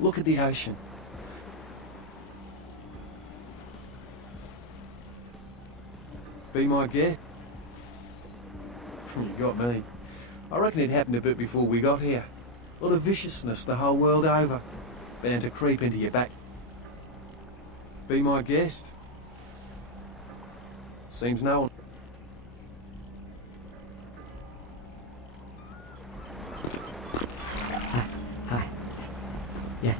Look at the ocean. Be my guest. You got me. I reckon it happened a bit before we got here. A lot of viciousness the whole world over. Bound to creep into your back. Be my guest. Seems no one... Hi. Yeah.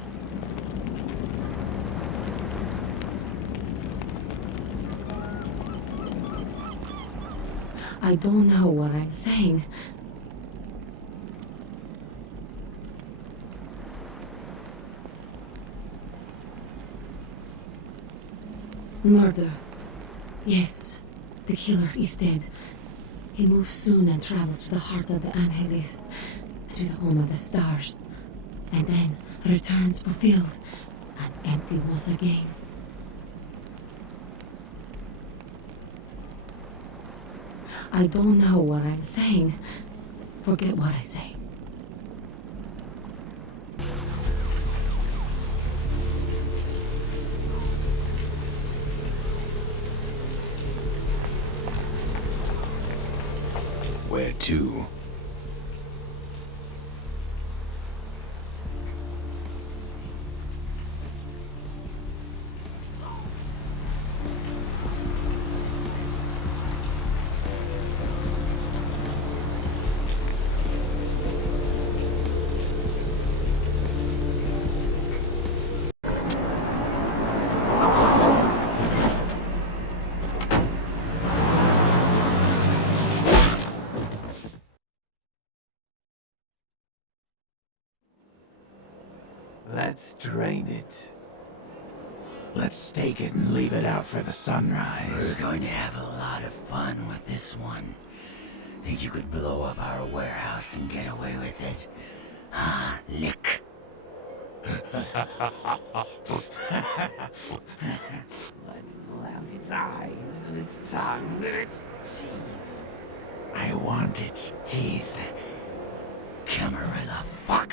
I don't know what I'm saying. Murder. Yes, the killer is dead. He moves soon and travels to the heart of the Angeles, to the home of the stars, and then returns fulfilled and empty once again. I don't know what I'm saying. Forget what I say. Where to? Let's drain it. Let's take it and leave it out for the sunrise. We're going to have a lot of fun with this one. Think you could blow up our warehouse and get away with it? Ah, lick. Let's pull out its eyes and its tongue and its teeth. I want its teeth. Camarilla fuck.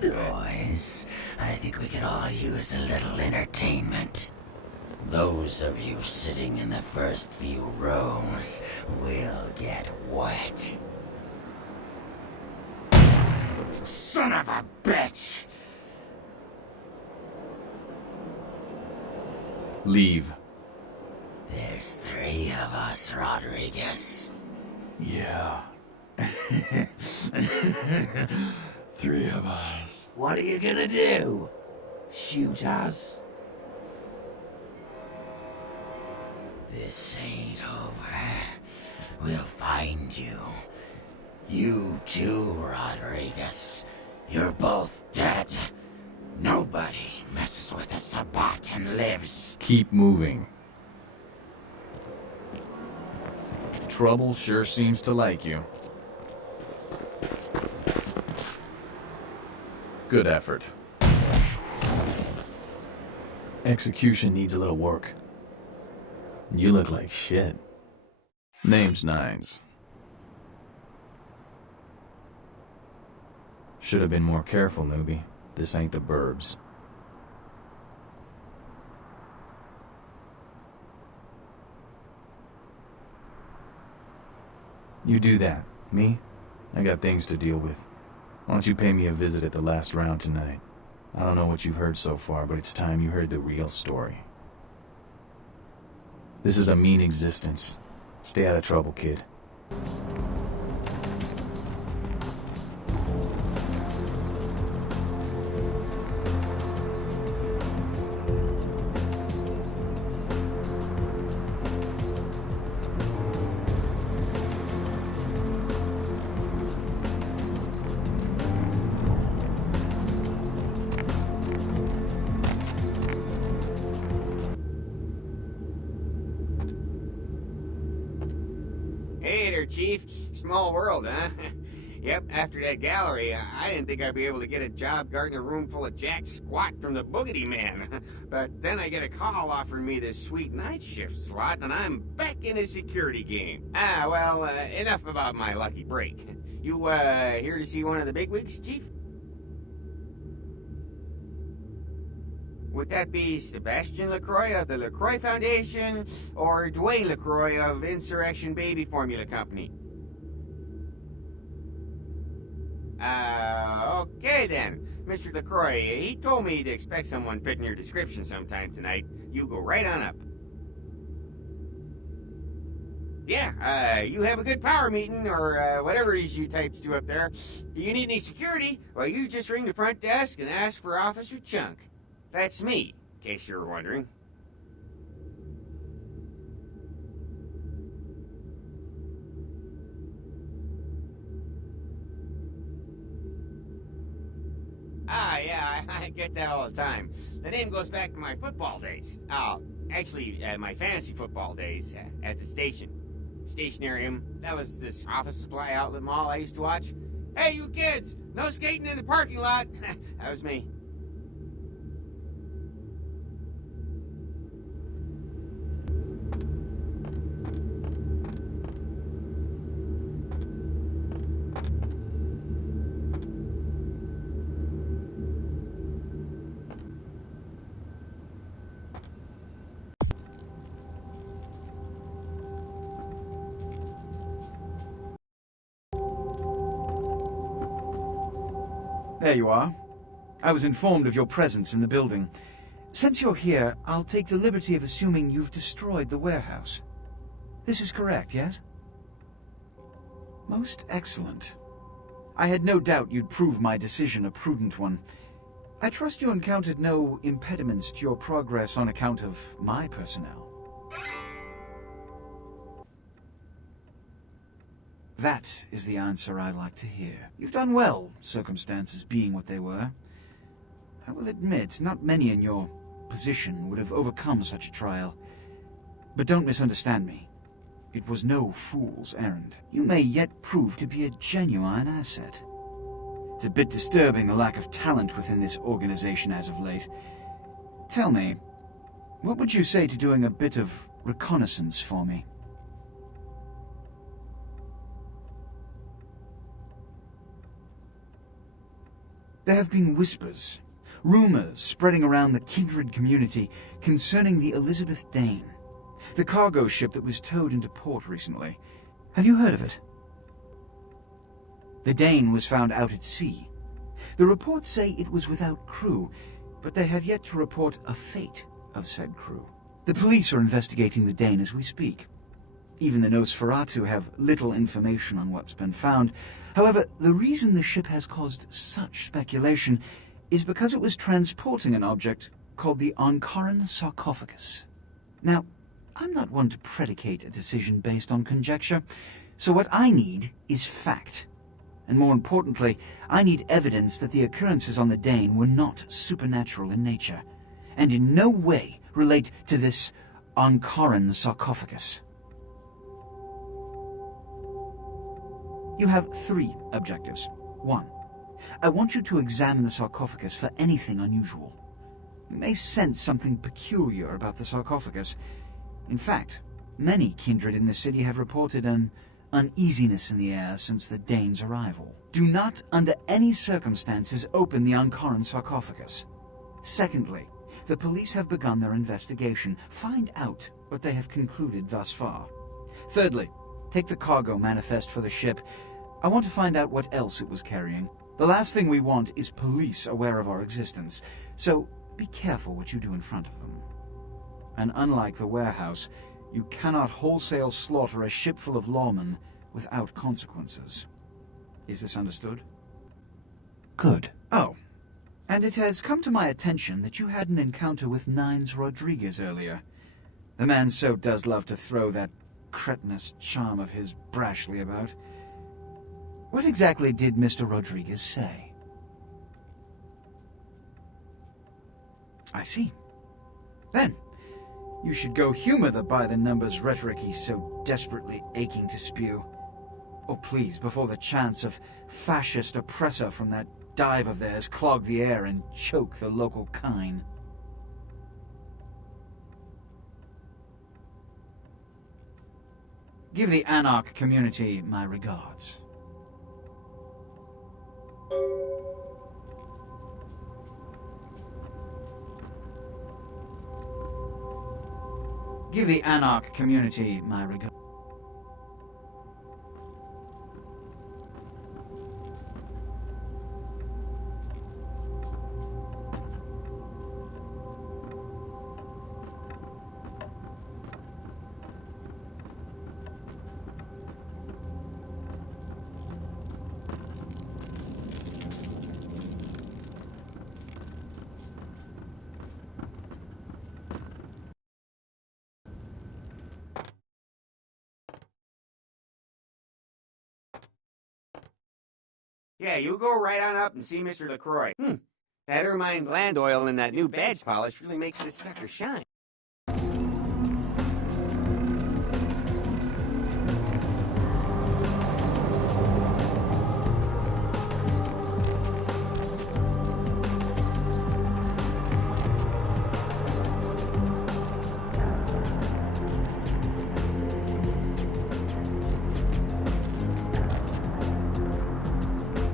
Boys, I think we could all use a little entertainment. Those of you sitting in the first few rows will get wet. Son of a bitch! Leave. There's 3 of us, Rodriguez. Yeah. 3 of us. What are you gonna do? Shoot us? This ain't over. We'll find you. You too, Rodriguez. You're both dead. Nobody messes with a Sabbat and lives. Keep moving. Trouble sure seems to like you. Good effort. Execution needs a little work. You look like shit. Name's Nines. Should have been more careful, newbie. This ain't the burbs. You do that. Me? I got things to deal with. Why don't you pay me a visit at the last round tonight? I don't know what you've heard so far, but it's time you heard the real story. This is a mean existence. Stay out of trouble, kid. Hey there, Chief. Small world, huh? Yep, after that gallery, I didn't think I'd be able to get a job guarding a room full of jack squat from the Boogity Man. But then I get a call offering me this sweet night shift slot, and I'm back in the security game. Well, enough about my lucky break. You, here to see one of the bigwigs, Chief? Would that be Sebastian Lacroix of the Lacroix Foundation, or Dwayne Lacroix of Insurrection Baby Formula Company? Okay then. Mr. Lacroix, he told me to expect someone fitting your description sometime tonight. You go right on up. Yeah, you have a good power meeting, or whatever it is you types do up there. Do you need any security? Well, you just ring the front desk and ask for Officer Chunk. That's me, in case you were wondering. Yeah, I get that all the time. The name goes back to my football days. Actually, my fantasy football days at the station. Stationarium. That was this office supply outlet mall I used to watch. Hey, you kids! No skating in the parking lot! That was me. There you are. I was informed of your presence in the building. Since you're here, I'll take the liberty of assuming you've destroyed the warehouse. This is correct, yes? Most excellent. I had no doubt you'd prove my decision a prudent one. I trust you encountered no impediments to your progress on account of my personnel. That is the answer I like to hear. You've done well, circumstances being what they were. I will admit, not many in your position would have overcome such a trial. But don't misunderstand me. It was no fool's errand. You may yet prove to be a genuine asset. It's a bit disturbing the lack of talent within this organization as of late. Tell me, what would you say to doing a bit of reconnaissance for me? There have been whispers, rumors spreading around the kindred community concerning the Elizabeth Dane, the cargo ship that was towed into port recently. Have you heard of it? The Dane was found out at sea. The reports say it was without crew, but they have yet to report a fate of said crew. The police are investigating the Dane as we speak. Even the Nosferatu have little information on what's been found. However, the reason the ship has caused such speculation is because it was transporting an object called the Onkaran Sarcophagus. Now, I'm not one to predicate a decision based on conjecture, so what I need is fact. And more importantly, I need evidence that the occurrences on the Dane were not supernatural in nature, and in no way relate to this Onkaran Sarcophagus. You have 3 objectives. 1. I want you to examine the sarcophagus for anything unusual. You may sense something peculiar about the sarcophagus. In fact, many kindred in the city have reported an uneasiness in the air since the Dane's arrival. Do not, under any circumstances, open the Onkaran sarcophagus. Secondly, the police have begun their investigation. Find out what they have concluded thus far. Thirdly, take the cargo manifest for the ship. I want to find out what else it was carrying. The last thing we want is police aware of our existence, so be careful what you do in front of them. And unlike the warehouse, you cannot wholesale slaughter a ship full of lawmen without consequences. Is this understood? Good. Oh, and it has come to my attention that you had an encounter with Nines Rodriguez earlier. The man so does love to throw that cretinous charm of his brashly about. What exactly did Mr. Rodriguez say? I see. Then, you should go humor the by-the-numbers rhetoric he's so desperately aching to spew. Oh, please, before the chance of fascist oppressor from that dive of theirs clog the air and choke the local kine. Give the Anarch community my regards. Give the Anarch community my regard. Yeah, you go right on up and see Mr. Lacroix. That ermine land oil and that new badge polish really makes this sucker shine.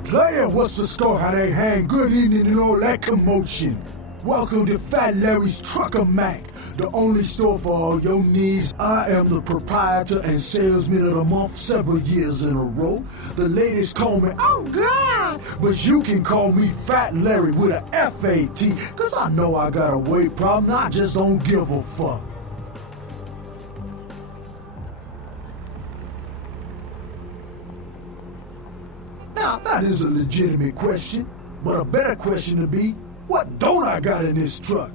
Player, what's the score? How they hang? Good evening and all that commotion. Welcome to Fat Larry's Trucker Mac, the only store for all your needs. I am the proprietor and salesman of the month several years in a row. The ladies call me, oh God, but you can call me Fat Larry with a F-A-T, cause I know I got a weight problem, I just don't give a fuck. Now, that is a legitimate question, but a better question to be, what don't I got in this truck?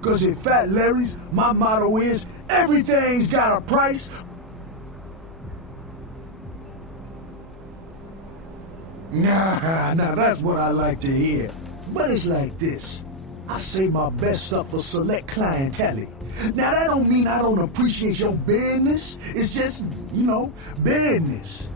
Cause at Fat Larry's, my motto is, everything's got a price. Nah, that's what I like to hear. But it's like this. I save my best stuff for select clientele. Now that don't mean I don't appreciate your business. It's just, business.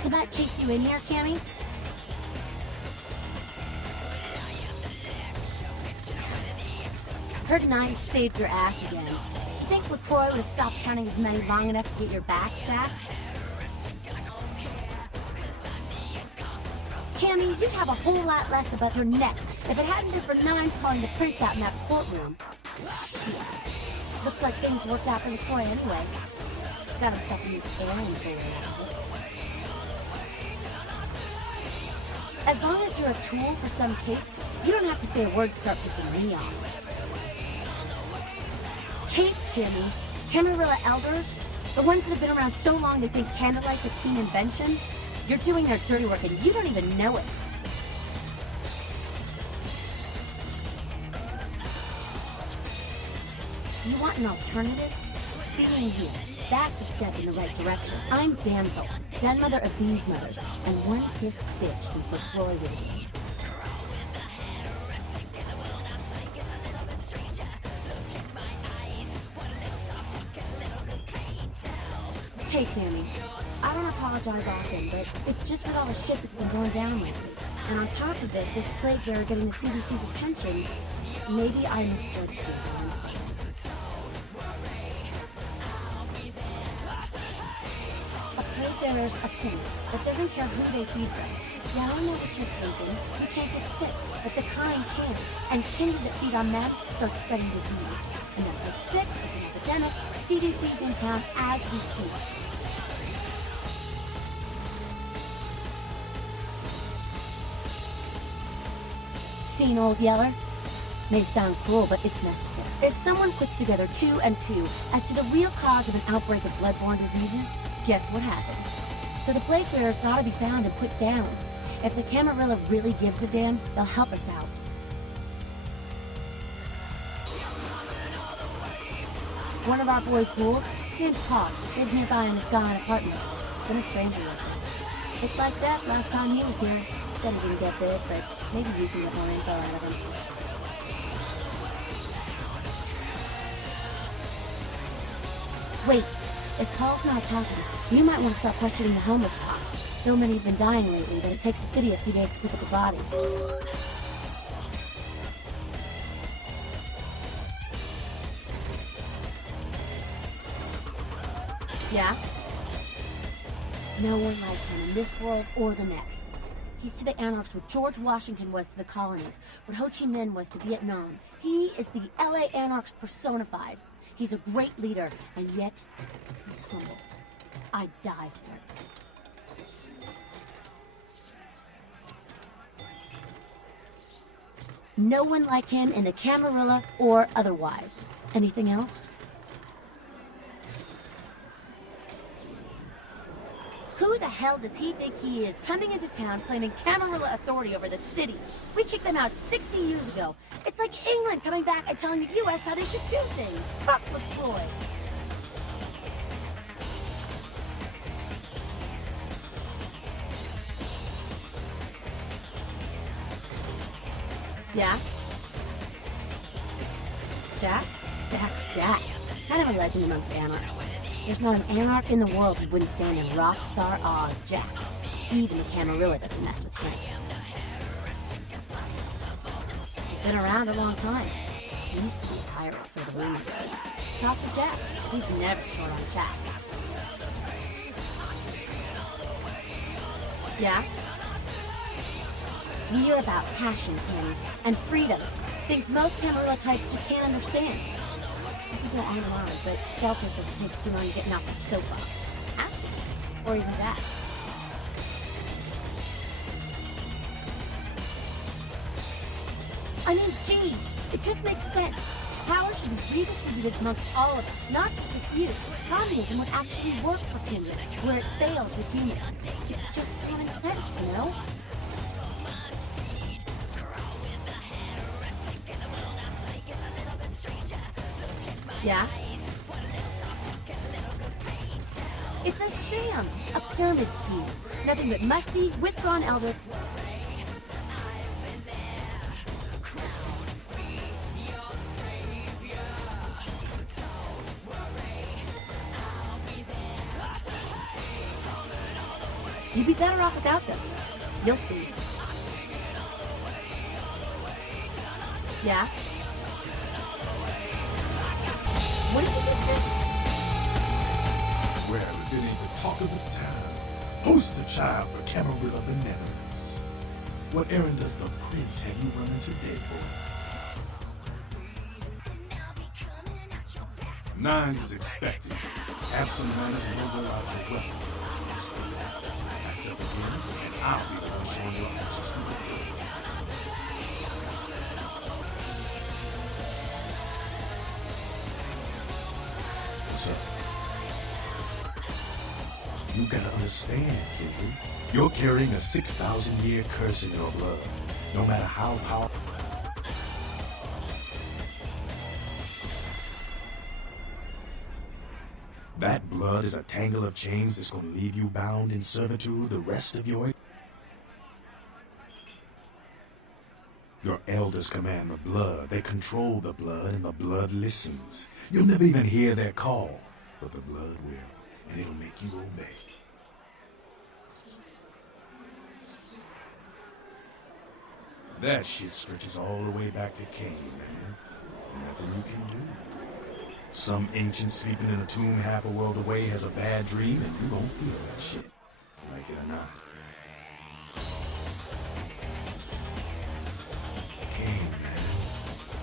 Sabat chased you in here, Cammy? Heard Nine saved your ass again. You think Lacroix would have stopped counting his money long enough to get your back, Jack? Cammy, you'd have a whole lot less about her neck if it hadn't been for Nines calling the prince out in that courtroom. Shit. Looks like things worked out for Lacroix anyway. Got himself a new plan for it. As long as you're a tool for some kids, You don't have to say a word to start pissing me off. Cape Cammy, Camarilla elders, the ones that have been around so long they think candlelight's a keen invention, you're doing their dirty work and you don't even know it. You want an alternative? Being here, that's a step in the right direction. I'm Damsel, grandmother of these mothers, and one pissed bitch since Lacroix lived in. Hey, Cammy. I don't apologize often, but it's just with all the shit that's been going down lately. And on top of it, this plague bearer getting the CDC's attention, maybe I misjudged your feelings. A plague bearer's a thing that doesn't care who they feed them. Yeah, I know what you're thinking. You can't get sick, but the kind can. And kindred that feed on them start spreading disease. And then get sick, it's an epidemic. CDC's in town as we speak. Seen Old Yeller? May sound cruel, but it's necessary. If someone puts together 2 and 2 as to the real cause of an outbreak of bloodborne diseases, guess what happens? So the plague bearer's gotta be found and put down. If the Camarilla really gives a damn, they'll help us out. One of our boys' ghouls, name's Pod, lives nearby in the Sky Apartments. Been a stranger lately. Looked like death last time he was here. Said he didn't get bit, but maybe you can get more info out of him. Wait, if Paul's not attacking, you might want to start questioning the homeless pod. So many have been dying lately that it takes the city a few days to pick up the bodies. Yeah? No one like him in this world or the next. He's to the Anarchs what George Washington was to the colonies, what Ho Chi Minh was to Vietnam. He is the LA Anarchs personified. He's a great leader, and yet he's humble. I'd die for it. No one like him in the Camarilla or otherwise. Anything else? Who the hell does he think he is, coming into town claiming Camarilla authority over the city? We kicked them out 60 years ago. It's like England coming back and telling the U.S. how they should do things. Fuck Lacroix. Yeah? Jack? Jack's Jack. Kind of a legend amongst anarchs. There's not an anarch in the world who wouldn't stand in rock star awe of Jack. Even the Camarilla doesn't mess with him. He's been around a long time. He used to be a pirate, so the rumor goes. Talk to Jack. He's never short on chat. Yeah? We hear about passion, Kenny, and freedom. Things most Camarilla types just can't understand. He's no on and on, but Skelter says it takes too long to get knocked off the soapbox. Ask him. Or even that. I mean, geez, it just makes sense. Power should be redistributed amongst all of us, not just the few. Communism would actually work for Kindred, where it fails with humans. It's just common sense, you know? Yeah? It's a sham! A pyramid scheme. Nothing but musty, withdrawn elder... You'd be better off without them. You'll see. Yeah? What did you just say? Well, if it ain't the talk of the town, poster child for Camarilla benevolence. What errand does the prince have you running today, boy? Nines is expected. Absent minded and no go out your weapon. Act up again, and I'll be the one showing your actions to the door. What's up? You gotta understand, Kendrick. You're carrying a 6,000-year curse in your blood. No matter how powerful. That blood is a tangle of chains that's gonna leave you bound in servitude the rest of your... Your elders command the blood. They control the blood, and the blood listens. You'll never even hear their call, but the blood will, and it'll make you obey. That shit stretches all the way back to Cain, man. Nothing you can do. Some ancient sleeping in a tomb half a world away has a bad dream, and you gon' feel that shit, like it or not. Cain, man,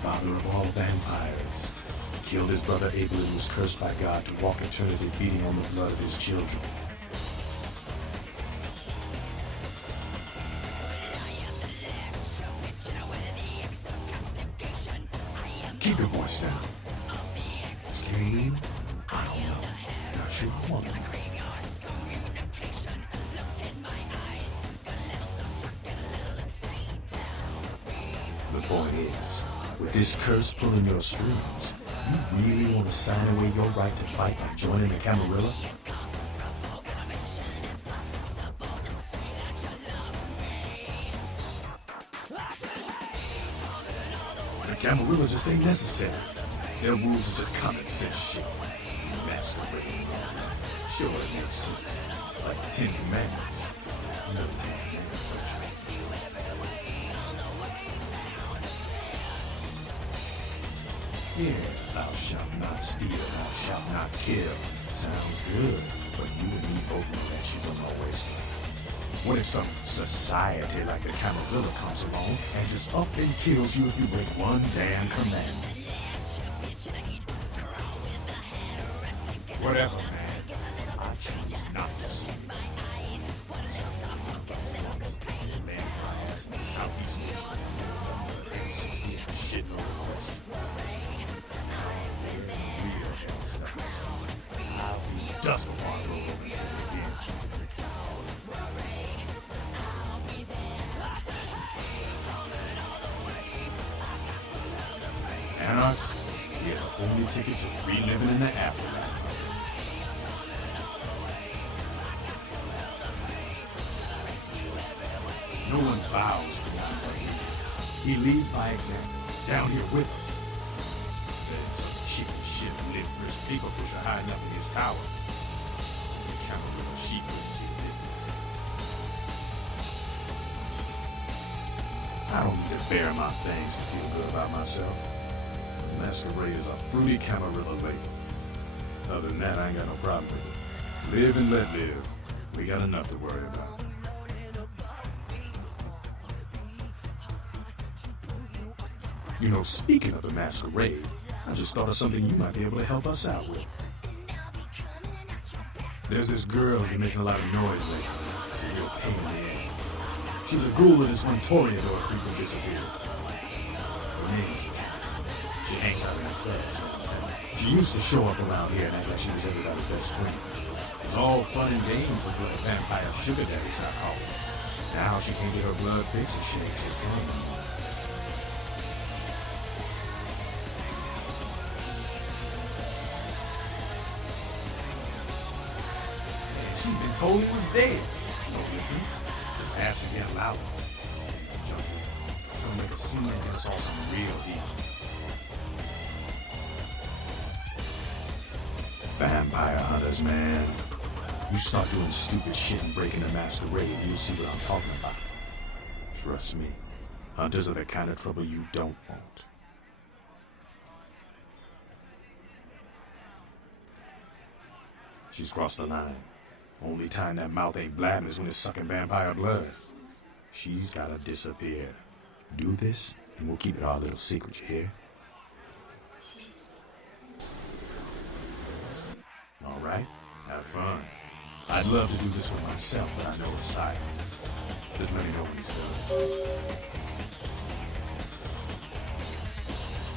father of all vampires, killed his brother Abel and was cursed by God to walk eternity feeding on the blood of his children. Keep your voice down. Is Cain real? I don't know. Not sure I want to know. The point is, with this curse pulling your strings, you really want to sign away your right to fight by joining the Camarilla? The Camarilla just ain't necessary. Their rules are just common sense shit. Masquerade. Sure, it makes sense. Like the Ten Commandments. You know the Ten Commandments, don't you? Yeah, thou shalt not steal, thou shalt not kill. Sounds good, but you and me both know that shit don't always work. What if some society like the Camarilla comes along and just up and kills you if you break one damn commandment? Whatever, man. I choose not to see you. Vampires in Southeast Asia. Shit, no question. I'll be dust before I roll over there again. Anarchs, you get the only ticket to free living in the afterlife. No one bows to God like him. He leads by example, down here with us. There's some chicken shit liverous people pusher hiding up in his tower. The Camarilla sheep couldn't see the difference. I don't need to bare my fangs to feel good about myself. Masquerade is a fruity Camarilla label. Other than that, I ain't got no problem with it. Live and let live. We got enough to worry about. You know, speaking of the Masquerade, I just thought of something you might be able to help us out with. There's this girl who's been making a lot of noise lately. A real pain in the ass. She's a ghoul that is when Toreador creeping disappeared. Her name's She hangs out in the clubs all the time. She used to show up around here and act like she was everybody's best friend. It was all fun and games until a vampire sugar daddy stopped calling. Now she can't get her blood fixed and she ain't take care anymore. She's been told he was dead. Don't listen. Just ask to get louder. She'll make a scene and get us all some real heat. Vampire hunters, man. You start doing stupid shit and breaking the Masquerade, and you'll see what I'm talking about. Trust me, hunters are the kind of trouble you don't want. She's crossed the line. Only time that mouth ain't blabbing is when it's sucking vampire blood. She's gotta disappear. Do this, and we'll keep it our little secret, you hear? All right, have fun. I'd love to do this one myself, but I know it's silent. Just let me know when it's done.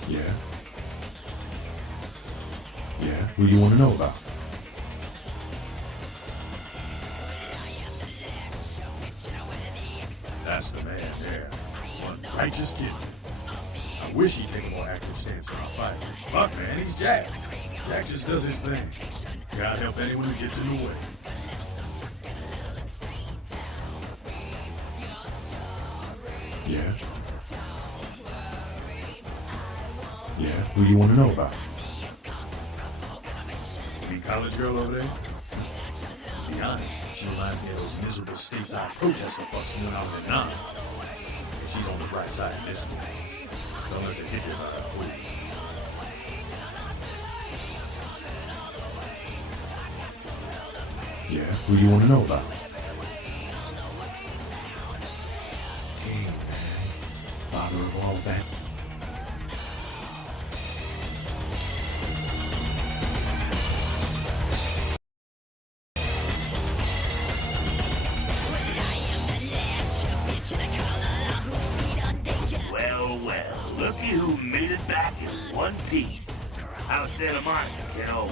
Yeah? Yeah? Who do you want to know about? That's the man there. One righteous kid. I wish he'd take a more active stance in our fight. Fuck, man, he's Jack. Jack just does his thing. God help anyone who gets in the way. Yeah? Yeah? Who do you want to know about? Any college girl over there? To be honest, she reminds me of those miserable stateside protester fucks when I was in 9. She's on the bright side of this one. Don't let the hippie about her fool. Yeah, who do you want to know about? King, man. Father of all that. Looky who made it back in one piece. How's Santa Monica, kiddo?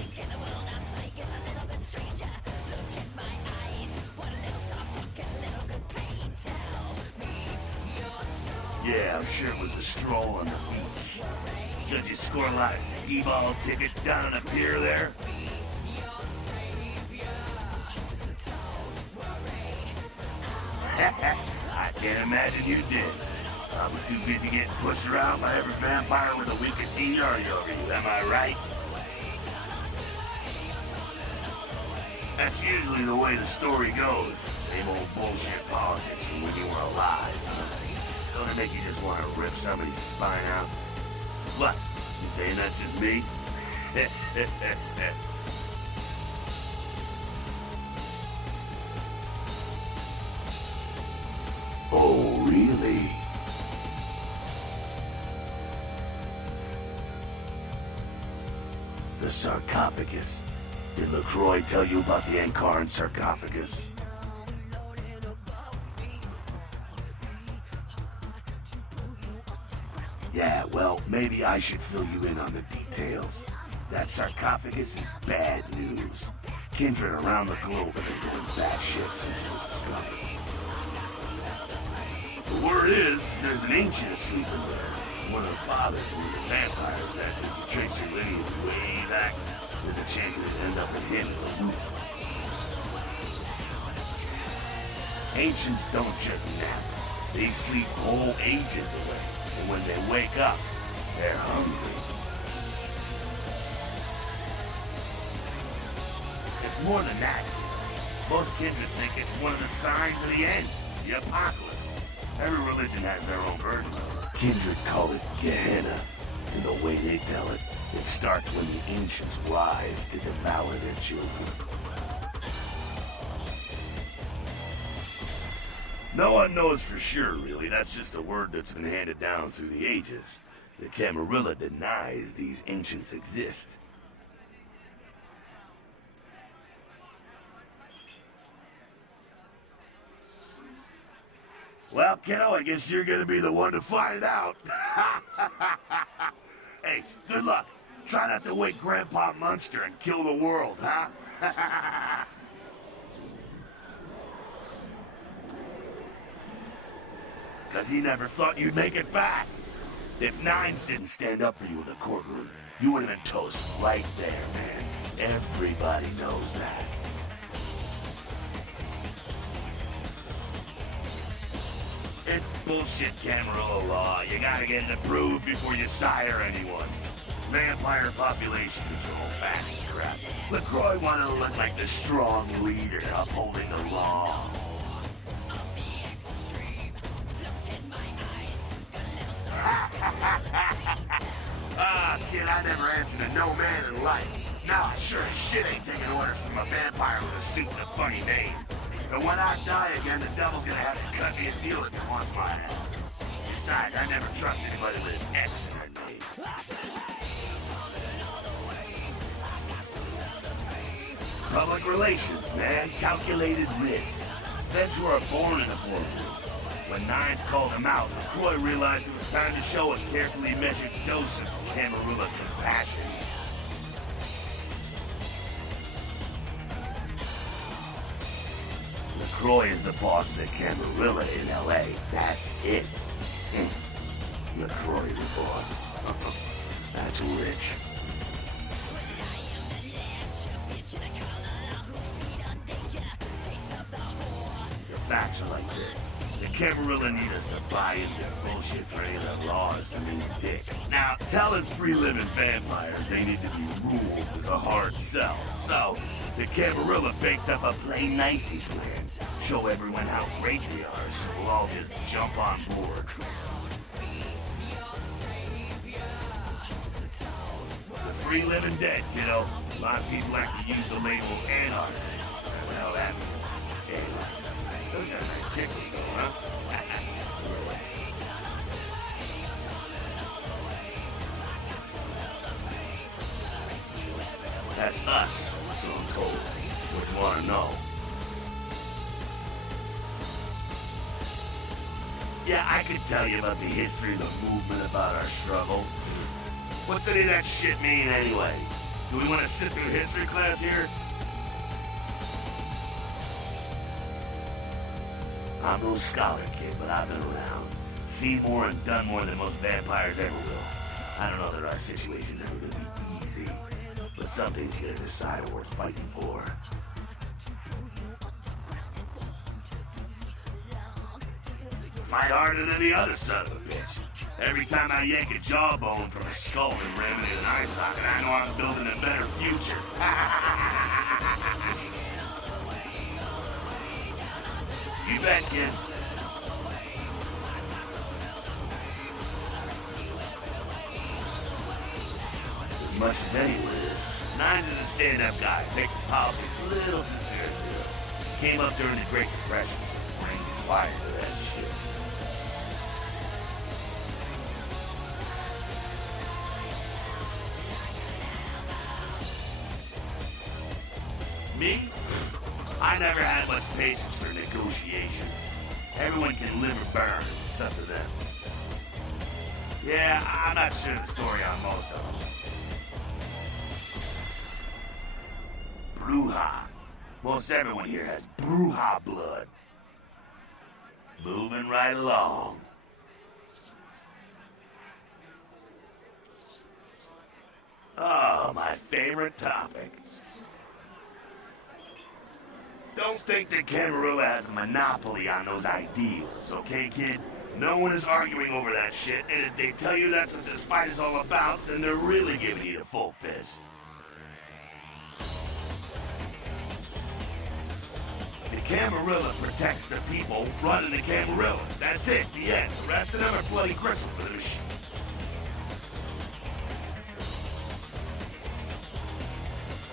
Yeah, I'm sure it was a stroll on the beach. Should you score a lot of skee-ball tickets down on the pier there? I can't imagine you did. I'm too busy getting pushed around by every vampire with a weaker seniority over you, am I right? That's usually the way the story goes. Same old bullshit politics from when you were alive. Don't it make you just want to rip somebody's spine out? What? You saying that's just me? Oh, really? The sarcophagus. Did Lacroix tell you about the Ankaran sarcophagus? Yeah, well, maybe I should fill you in on the details. That sarcophagus is bad news. Kindred around the globe have been going batshit since it was discovered. The word is, there's an ancient asleep in there. One of the fathers of the vampires that, if you trace your lineage way back, there's a chance it'd end up in him at the root. Ancients don't just nap. They sleep whole ages away, and when they wake up, they're hungry. It's more than that. Most kindred think it's one of the signs of the end, the apocalypse. Every religion has their own version of it. Kindred call it Gehenna. And the way they tell it, it starts when the ancients rise to devour their children. No one knows for sure, really. That's just a word that's been handed down through the ages. The Camarilla denies these ancients exist. Well, kiddo, I guess you're gonna be the one to find out. Hey, good luck. Try not to wake Grandpa Munster and kill the world, huh? Cause he never thought you'd make it back. If Nines didn't stand up for you in the courtroom, you would have been toast right there, man. Everybody knows that. It's bullshit Camarilla law. You gotta get it approved before you sire anyone. Vampire population control, fast crap. Lacroix wanted to look like the strong leader upholding the law. Ah, kid, I never answered to no man in life. Now I sure as shit ain't taking orders from a vampire with a suit and a funny name. But when I die again, the devil's gonna have to cut me a deal if he wants my ass. Besides, I never trust anybody with an X in their name. Public relations, man. Calculated risk. Feds were born in a boardroom. When Nines called him out, Lacroix realized it was time to show a carefully measured dose of Camarilla compassion. Lacroix is the boss of the Camarilla in LA. That's it. Lacroix is the boss. That's rich. The facts are like this. The Camarilla need us to buy into their bullshit for any of their laws to mean dick. Now, telling free-living vampires they need to be ruled is a hard sell. So, the Camarilla baked up a play nicey plan. Show everyone how great they are, so we'll all just jump on board. The free-living dead, kiddo. A lot of people like to use the label anarchist. Well, that means anarchist. Those got a nice kick though, huh? That's us, so I'm told. What you want to know? Yeah, I could tell you about the history of the movement, about our struggle. What's any of that shit mean anyway? Do we want to sit through history class here? I'm no scholar, kid, but I've been around. Seen more and done more than most vampires ever will. I don't know that our situation's ever gonna be easy, but something's gonna decide worth fighting for. Fight harder than the other son of a bitch. Every time I yank a jawbone from a skull and ram it in an eye socket, I know I'm building a better future. You bet, kid. As much as anyone is, Nines is a stand-up guy, takes the politics a little too seriously. Came up during the Great Depression, so framed and wired to that shit. Me? I never had much patience for negotiations. Everyone can live or burn. It's up to them. Yeah, I'm not sure the story on most of them. Bruja. Most everyone here has Bruja blood. Moving right along. Oh, my favorite topic. Don't think the Camarilla has a monopoly on those ideals, okay, kid? No one is arguing over that shit, and if they tell you that's what this fight is all about, then they're really giving you the full fist. The Camarilla protects the people running the Camarilla. That's it, the end. The rest of them are bloody gristle for their shit.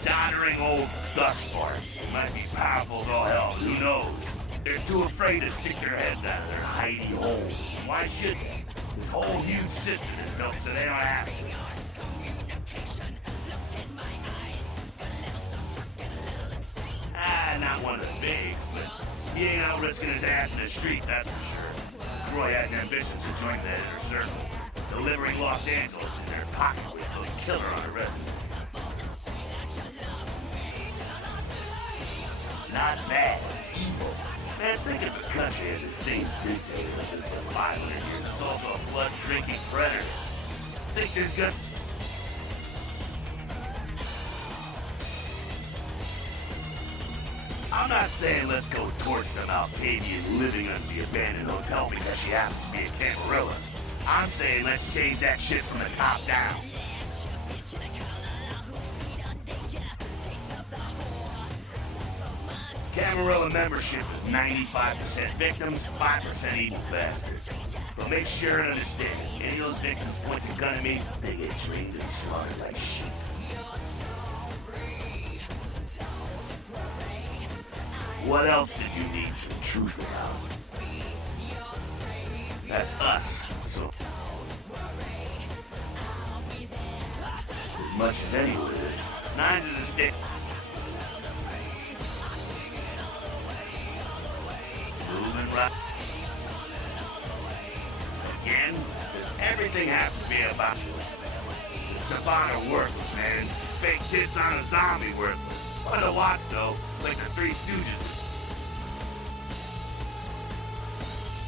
Doddering old dust farts. Might be powerful as all hell, who knows? They're too afraid to stick their heads out of their hidey holes. Why should they? This whole huge system is built so they don't have to. Not one of the bigs, but he ain't out risking his ass in the street, that's for sure. Troy has ambitions to join the inner circle, delivering Los Angeles in their pocket with a killer on a resident. Not bad, evil. Man, think if a country had the same dictator like this for 500 years. It's also a blood-drinking predator. Think there's good... I'm not saying let's go torch them Alcadian living under the abandoned hotel because she happens to be a Camarilla. I'm saying let's change that shit from the top down. Camarilla membership is 95% victims, 5% evil bastards. But make sure and understand, any of those victims point a gun at me, they get trained and slaughtered like sheep. What else did you need some truth about? That's us, so... As much as anyone is, Nines is a stick. Moving right. Again, does everything have to be about the Savannah worthless, man? Fake tits on a zombie worthless. Fun to watch, though, like the Three Stooges.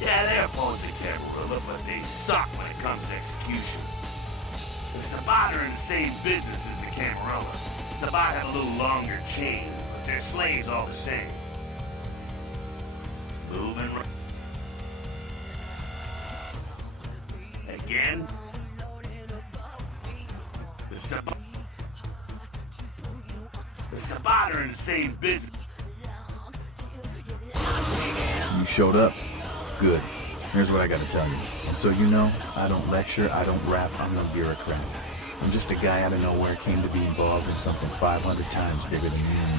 Yeah, they're opposed to Camarilla, but they suck when it comes to execution. The Sabbat are in the same business as the Camarilla. Sabbat have a little longer chain, but they're slaves all the same. Moving right. Again? The Sabbat are in the same business. You showed up? Good. Here's what I gotta tell you. And so you know, I don't lecture, I don't rap, I'm no bureaucrat. I'm just a guy out of nowhere came to be involved in something 500 times bigger than you and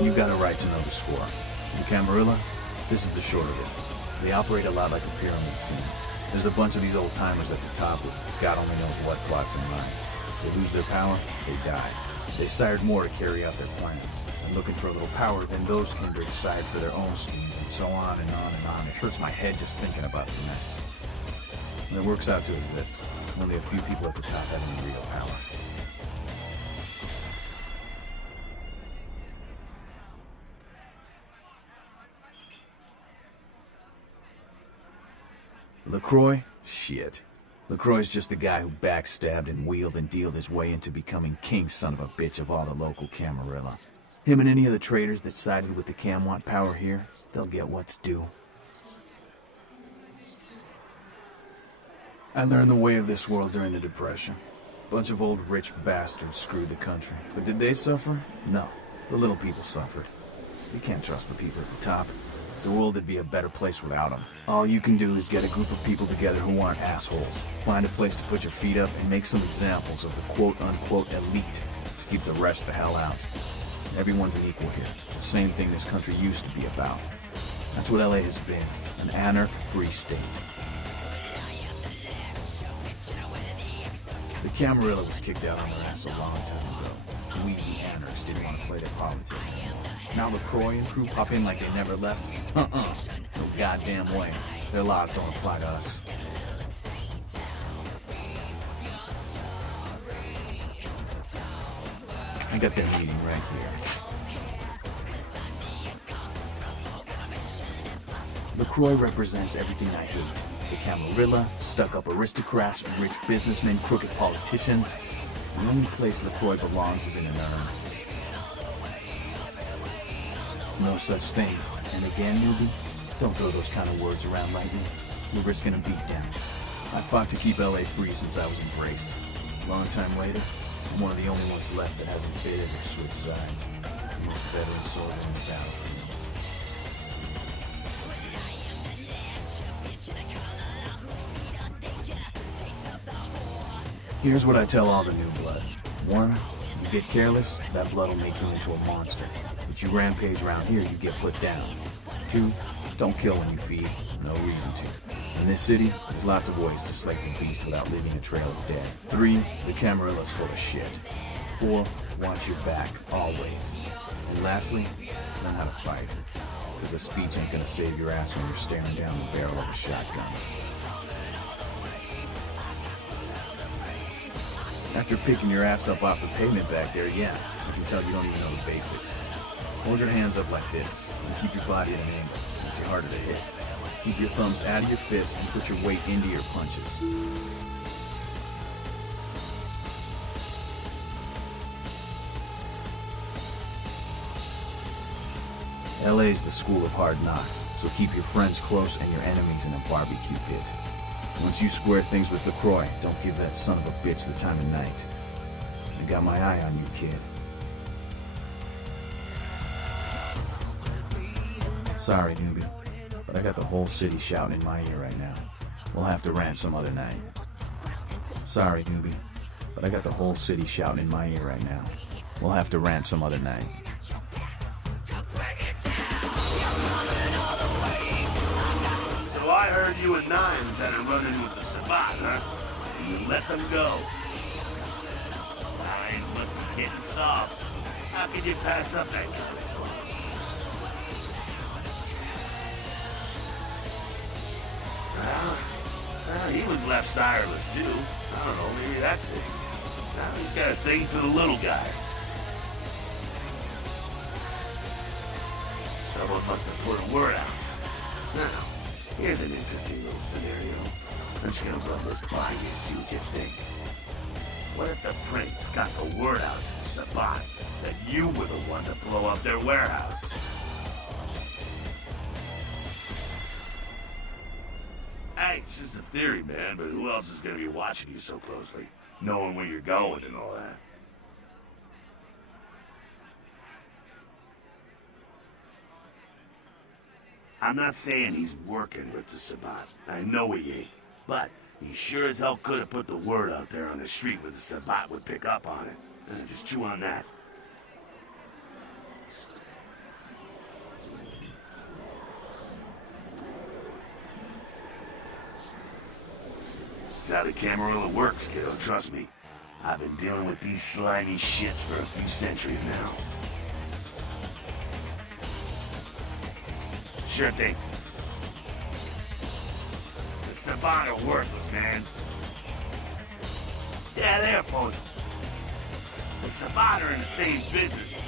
me. You got a right to know the score. In Camarilla, this is the short of it. They operate a lot like a pyramid scheme. There's a bunch of these old-timers at the top with God only knows what plots in mind. They lose their power, they die. They sired more to carry out their plans. And looking for a little power, then those kindred side for their own schemes, and so on and on and on. It hurts my head just thinking about the mess. What it works out to is this. Only a few people at the top have any real power. Lacroix? Shit. Lacroix's just the guy who backstabbed and wheeled and dealed his way into becoming king son of a bitch of all the local Camarilla. Him and any of the traitors that sided with the Cam want power here, they'll get what's due. I learned the way of this world during the Depression. Bunch of old rich bastards screwed the country. But did they suffer? No. The little people suffered. You can't trust the people at the top. The world would be a better place without them. All you can do is get a group of people together who aren't assholes. Find a place to put your feet up and make some examples of the quote-unquote elite to keep the rest the hell out. Everyone's an equal here. The same thing this country used to be about. That's what LA has been. An anarch-free state. The Camarilla was kicked out on their ass a long time ago. We, the anarchs, didn't want to play their politics anymore. Now Lacroix and crew pop in like they never left? No goddamn way. Their laws don't apply to us. I got their meeting right here. Lacroix represents everything I hate. The Camarilla, stuck-up aristocrats, rich businessmen, crooked politicians. The only place Lacroix belongs is in an urn. No such thing. And again, newbie, don't throw those kind of words around lightly. You're risking a beatdown. I fought to keep LA free since I was embraced. Long time later, I'm one of the only ones left that hasn't bidded or switched sides. The most veteran soldier in the battlefield. Here's what I tell all the new blood. 1, you get careless, that blood will make you into a monster. If you rampage around here, you get put down. 2, don't kill when you feed. No reason to. In this city, there's lots of ways to slake the beast without leaving a trail of dead. 3, the Camarilla's full of shit. 4, watch your back, always. And lastly, learn how to fight. Because a speech ain't gonna save your ass when you're staring down the barrel of a shotgun. After picking your ass up off the pavement back there, yeah, I can tell you don't even know the basics. Hold your hands up like this, and keep your body at an angle. Makes you harder to hit. Keep your thumbs out of your fists and put your weight into your punches. LA's the school of hard knocks, so keep your friends close and your enemies in a barbecue pit. Once you square things with Lacroix, don't give that son of a bitch the time of night. I got my eye on you, kid. Sorry, newbie, but I got the whole city shouting in my ear right now. We'll have to rant some other night. Sorry, newbie, but I got the whole city shouting in my ear right now. We'll have to rant some other night. So I heard you and Nines had a run-in with the Sabbat, huh? And you let them go. Nines must be getting soft. How could you pass up that kind of fun? Well, he was left sireless, too. I don't know, maybe that's it. Now he's got a thing for the little guy. Someone must have put a word out. Now, here's an interesting little scenario. I'm just gonna run this by you and see what you think. What if the prince got the word out to the Sabbat that you were the one to blow up their warehouse? Hey, it's just a theory, man, but who else is gonna be watching you so closely? Knowing where you're going and all that. I'm not saying he's working with the Sabbat. I know he ain't. But he sure as hell could have put the word out there on the street where the Sabbat would pick up on it. Just chew on that. It's how the Camarilla works, kiddo, trust me. I've been dealing with these slimy shits for a few centuries now. Sure thing. The Sabbat are worthless, man. Yeah, they're opposing. The Sabbat are in the same business